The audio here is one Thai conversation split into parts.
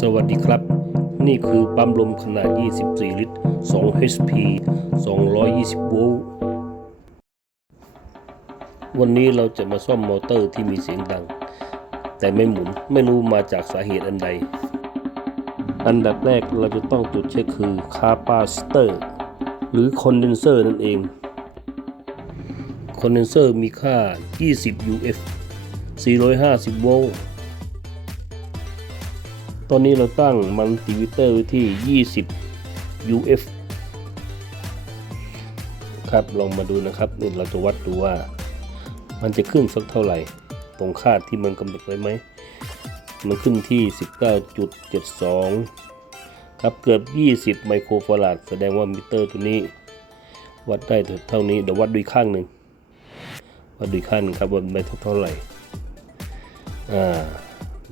สวัสดีครับ นี่คือปั๊มลมขนาด 24 ลิตร 2 HP 220 โวลต์ วันนี้เราจะมาซ่อมมอเตอร์ที่มีเสียงดัง แต่ไม่หมุนไม่รู้มาจากสาเหตุอันใด อันดับแรกเราจะต้องตรวจเช็คคือคาปาซิเตอร์ หรือคอนเดนเซอร์นั่นเอง คอนเดนเซอร์มีค่า 20 UF 450 โวลต์ ตอนนี้เราตั้งมัลติวิเตอร์ไว้ที่ 20 UF ครับลองมาดูนะครับนี่เราจะวัดดูว่า มันจะขึ้นสักเท่าไหร่ ตรงค่าที่มันกำหนดไว้ไหม มันขึ้นที่ 19.72 ครับเกือบ 20 ไมโครฟาราดแสดงว่ามิเตอร์ตัวนี้ วัดได้เท่านี้เดี๋ยววัดดูอีกข้างหนึ่งวัดดูอีกข้างหนึงครับว่ามันได้เท่าไหร่อ่า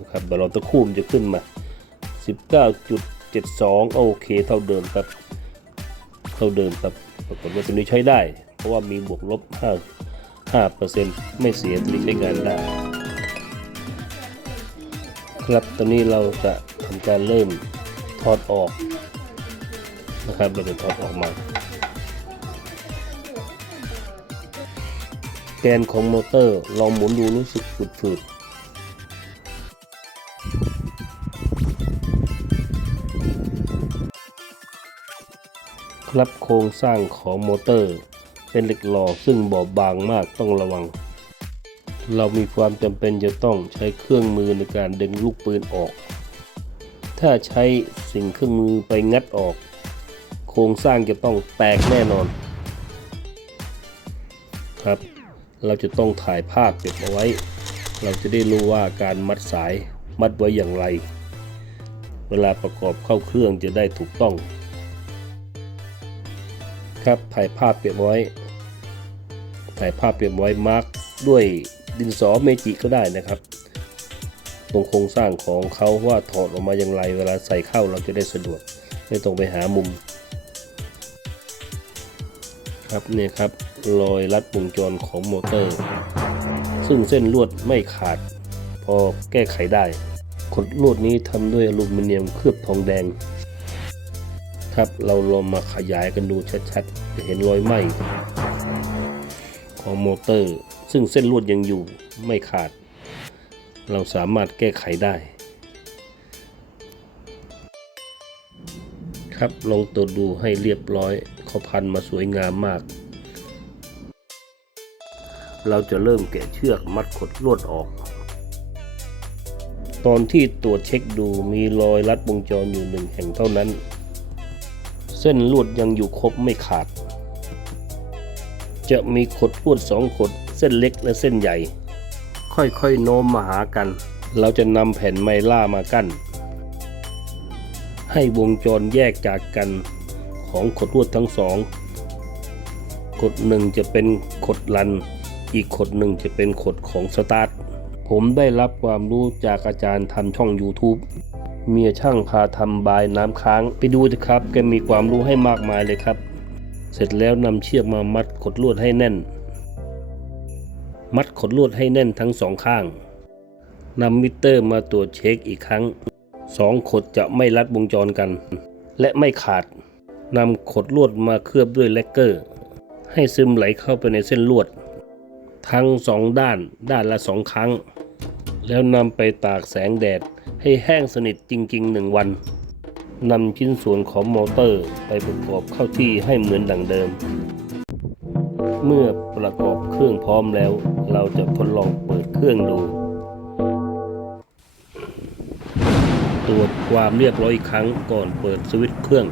นะครับเดี๋ยวเราตะคุ่มันจะขึ้นมา 19.72 โอเค เท่าเดิมครับ เท่าเดิมครับ ปรากฏว่าตัวนี้ใช้ได้ เพราะว่ามีบวกลบ 5 5%ไม่เสียตัวนี้ใช้งานได้ ครับตอนนี้เราจะทำการเริ่มถอดออกนะครับ เราจะถอดออกมา แกนของมอเตอร์ลองหมุนดูรู้สึกฝืดๆ ครับโครงสร้างของมอเตอร์ เป็นเหล็กหล่อซึ่งบอบบางมากต้องระวัง เรามีความจำเป็นจะต้องใช้เครื่องมือในการดึงลูกปืนออก ถ้าใช้สิ่งเครื่องมือไปงัดออก โครงสร้างจะต้องแตกแน่นอน ครับ เราจะต้องถ่ายภาพเก็บเอาไว้ เราจะได้รู้ว่าการมัดสายมัดไว้อย่างไร เวลาประกอบเข้าเครื่องจะได้ถูกต้อง ครับถ่ายภาพเก็บไว้ ถ่ายภาพเก็บไว้มาร์กด้วยดินสอเมจิก็ได้นะครับตรงโครงสร้างของเขาว่าถอดออกมาอย่างไรเวลาใส่เข้าเราจะได้สะดวกไม่ต้องไปหามุม ครับนี่ครับรอยรัดวงจรของมอเตอร์ ซึ่งเส้นลวดไม่ขาด พอแก้ไขได้ขดลวดนี้ทำด้วยอลูมิเนียมเคลือบทองแดง ครับเราลองมาขยายกันดูชัดๆ จะเห็นรอยไหมของมอเตอร์ ซึ่งเส้นลวดยังอยู่ไม่ขาด เราสามารถแก้ไขได้ ครับลองตรวจดูให้เรียบร้อยเขาพันมาสวยงามมาก เราจะเริ่มแกะเชือกมัดขดลวดออก ตอนที่ตรวจเช็คดูมีรอยรัดวงจรอยู่หนึ่งแห่งเท่านั้น เส้นลวดยังอยู่ครบไม่ขาด จะมีขดลวดสองขด เส้นเล็กและเส้นใหญ่ ค่อยๆโน้มมาหากัน เราจะนำแผ่นไมล่ามากั้น ให้วงจรแยกจากกันของขดลวดทั้งสองขดหนึ่งจะเป็นขดลัน อีกขดหนึ่งจะเป็นขดของสตาร์ทผมได้รับความรู้จากอาจารย์ทำช่อง YouTube เมียช่างพาทำบายน้ำค้าง ไปดูสิครับ แกมีความรู้ให้มากมายเลยครับ เสร็จแล้วนำเชือกมามัดขดลวดให้แน่น มัดขดลวดให้แน่นทั้งสองข้างนำมิเตอร์มาตรวจเช็คอีกครั้งสองขดจะไม่รัดวงจรกัน และไม่ขาดนำขดลวดมาเคลือบด้วยแลกเกอร์ ให้ซึมไหลเข้าไปในเส้นลวด ทั้งสองด้านด้านละสองครั้ง แล้วนำไปตากแสงแดด ให้แห้งสนิทจริงๆหนึ่งวันนำชิ้นส่วนของมอเตอร์ไปประกอบเข้าที่ให้เหมือนดังเดิม เมื่อประกอบเครื่องพร้อมแล้ว เราจะทดลองเปิดเครื่องดู ตรวจความเรียบร้อยอีกครั้งก่อนเปิดสวิตช์เครื่อง